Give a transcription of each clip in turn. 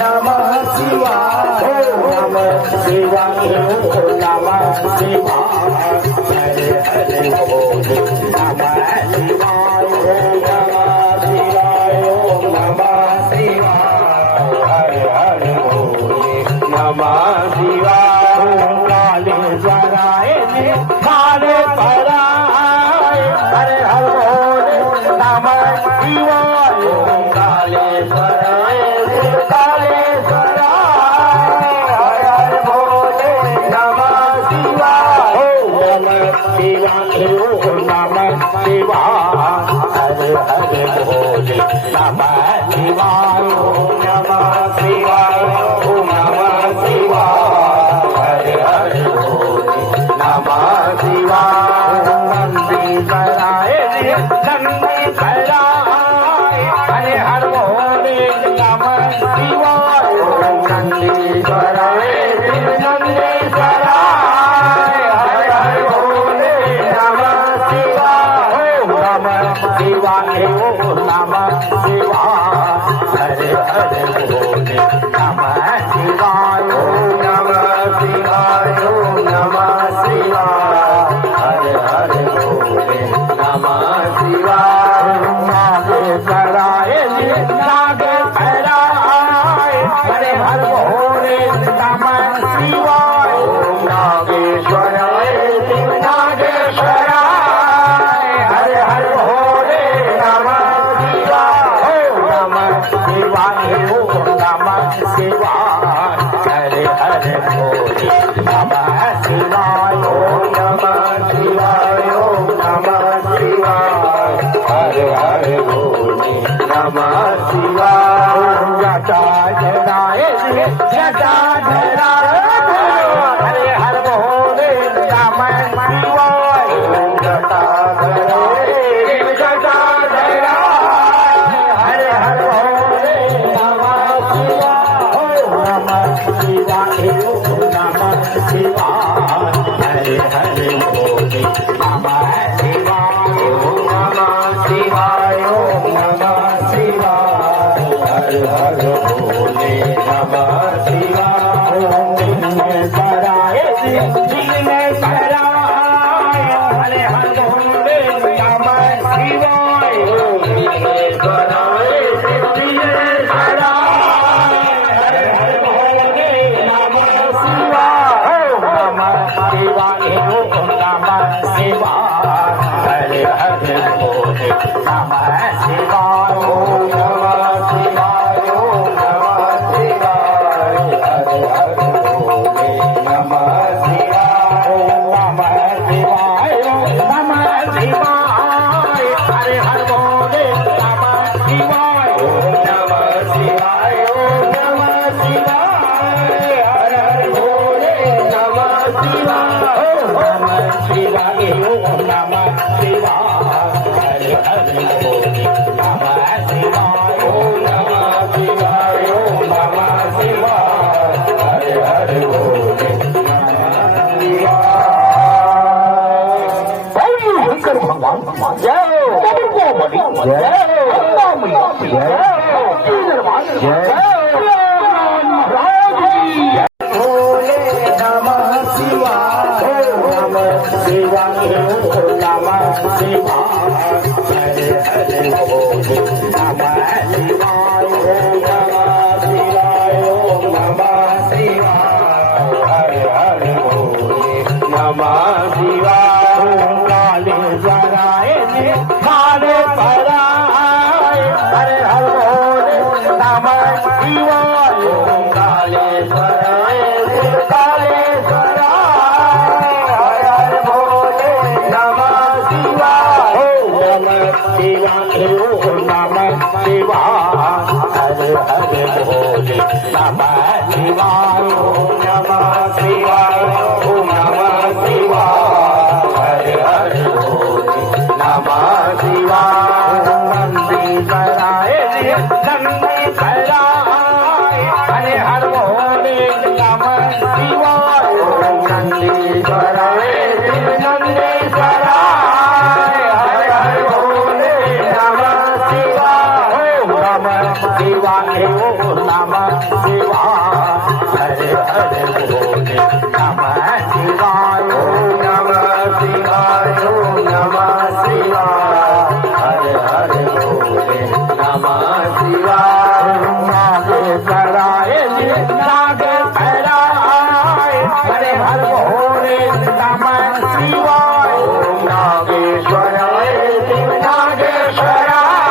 नमः शिवाय नमः शिवाय नमः शिवाय हरे हरे बोले नमः शिवाय नमः शिवाय नमः शिवाय हरे हरे बोले नमः शिवाय काले जराए काले पराए हरे हरे बोले नमः शिवाय काले पराए काले पराए हरे हरे बोले नमः शिवाय नमः शिवाय नमः शिवाय हरे हरे बोले नमः शिवाय नमः शिवाय नमः शिवाय हरे हरे बोले नमः शिवाय नंदी कराए नंदी कराए हरे हर बोले नमः शिवाय नंदी कराए नंदी कराए हरे हर बोले नमः शिवाय नमः शिवाय नमः शिवाय हरे हरे बोले नमः शिवाय नमः शिवाय नमः शिवाय हरे हरे बोले नमः शिवाय नागे कराए नागे कराए हरे हर बोले नमः शिवाय नागेश्वराय नागेश्वराय हरे हर बोले नमः शिवाय नमः शिवाय नमः शिवाय हरे हरे बोले नमः शिवाय नमः शिवाय नमः शिवाय हरे हरे बोले नमः शिवाय जटा जराए जटा जराए हरे हर बोले नमः शिवाय जटा जराए जटा जराए हरे हर बोले नमः शिवाय नमः शिवाय नमः शिवाय हरे हरे बोले नमः शिवाय नमः शिवाय नमः शिवाय हरे हरे बोले नमः शिवाय कराए दिल में कराए हरे हर बोले नमः शिवाय कराए दिल में कराए हरे हर बोले नमः शिवाय नमः शिवाय नमः शिवाय हरे हरे बोले नमः शिवाय नमः शिवाय नमः शिवाय हरे हरे बोले नमः शिवाय नमः शिवाय नमः शिवाय हरे हरे बोले नमः शिवाय नमः शिवाय नमः शिवाय हरे हरे बोले नमः शिवाय नमः शिवाय नमः शिवाय हरे हरे बोले नमः शिवाय नमः शिवाय नमः शिवाय हरे हरे बोले शंकर भगवान जय बोले नमः शिवाय नमः शिवाय नमः शिवाय हरे हरे बोले नमः शिवाय नमः शिवाय नमः शिवाय हरे हरे बोले नमः शिवाय काले जराए काले पराए हरे हरे बोले नमः शिवाय काले पराए काले पराए हरे हरे बोले नमः शिवाय नमः शिवाय नमः शिवाय हरे हरे बोले नमः शिवाय नमः शिवाय नमः शिवाय हरे हरे बोले नमः शिवाय नंदी कराए नंदी कराए हरे हर बोले नमः शिवाय नंदी कराए नंदी कराए हरे हर बोले नमः शिवाय नमः शिवाय ओम नमः शिवाय हरे हरे बोले नमः शिवाय ओम नमः शिवाय ओम नमः शिवाय हरे हरे बोले नमः शिवाय नागेश्वराय नागेश्वराय हरे हर बोले नमः शिवाय ओम नागेश्वराय नागेश्वराय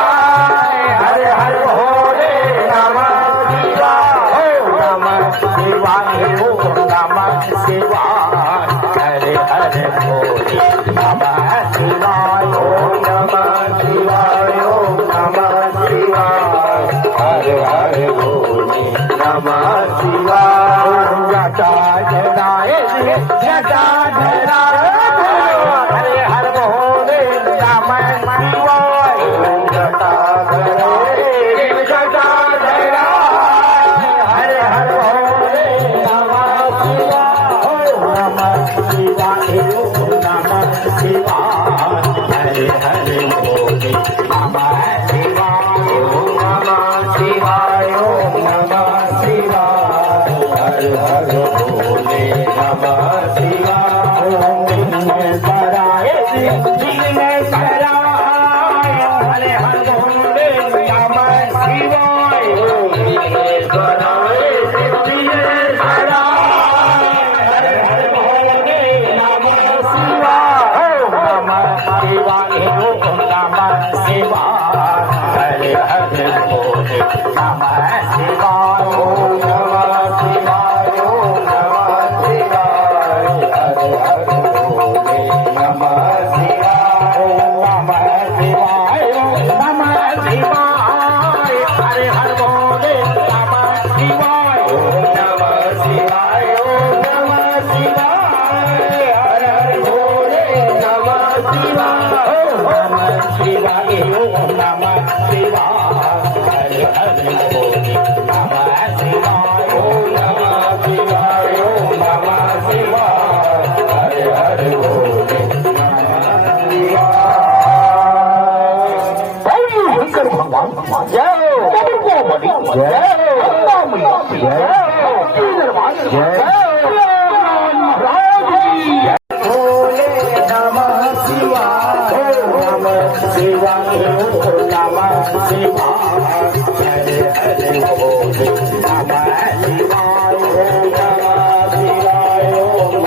हरे हर बोले नमः शिवाय ओम नमः शिवाय ओम नमः शिवाय हरे हरे बोले नमः शिवाय ओम नमः शिवाय ओम नमः शिवाय हरे हरे बोले नमः शिवाय जटा जटाय जटा जटाय हरे हर बोले नमः शिवाय जटा जटाय जटा जटाय हरे हर बोले नमः शिवाय नमः शिवाय नमः शिवाय हरे हरे बोले नमः शिवाय नमः शिवाय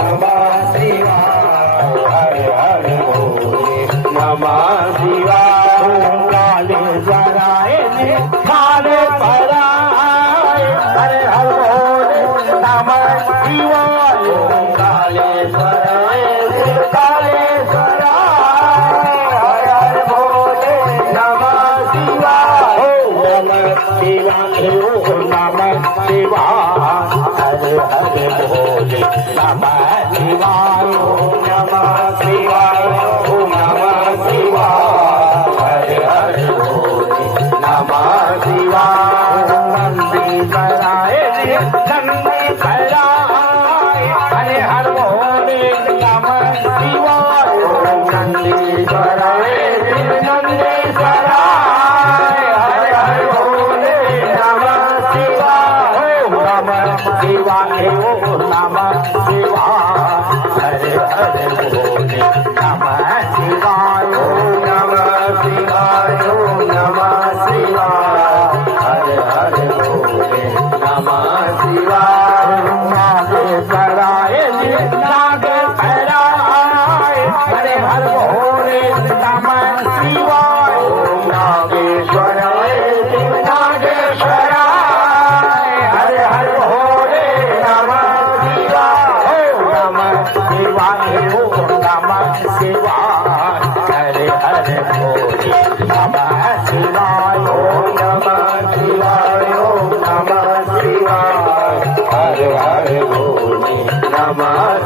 नमः शिवाय हरे हरे बोले नमः शिवाय कराए कराए हरे हर बोले नमः शिवाय कराए हरे हर बोले नमः शिवाय नमः शिवाय नमः शिवाय हरे हरे बोले नमः शिवाय ओम नमः शिवाय ओम नमः शिवाय हरे हरे बोले नमः शिवाय ओम नमः शिवाय ओम नमः शिवाय हरे हर बोले नमः शिवाय ओम नमः शिवाय ओम नमः शिवाय हरे हर बोले नमः शिवाय ओम नमः शिवाय ओम नमः शिवाय हरे हरे बोले नमः शिवाय ओम नमः शिवाय ओम नमः शिवाय हरे हरे बोले Namah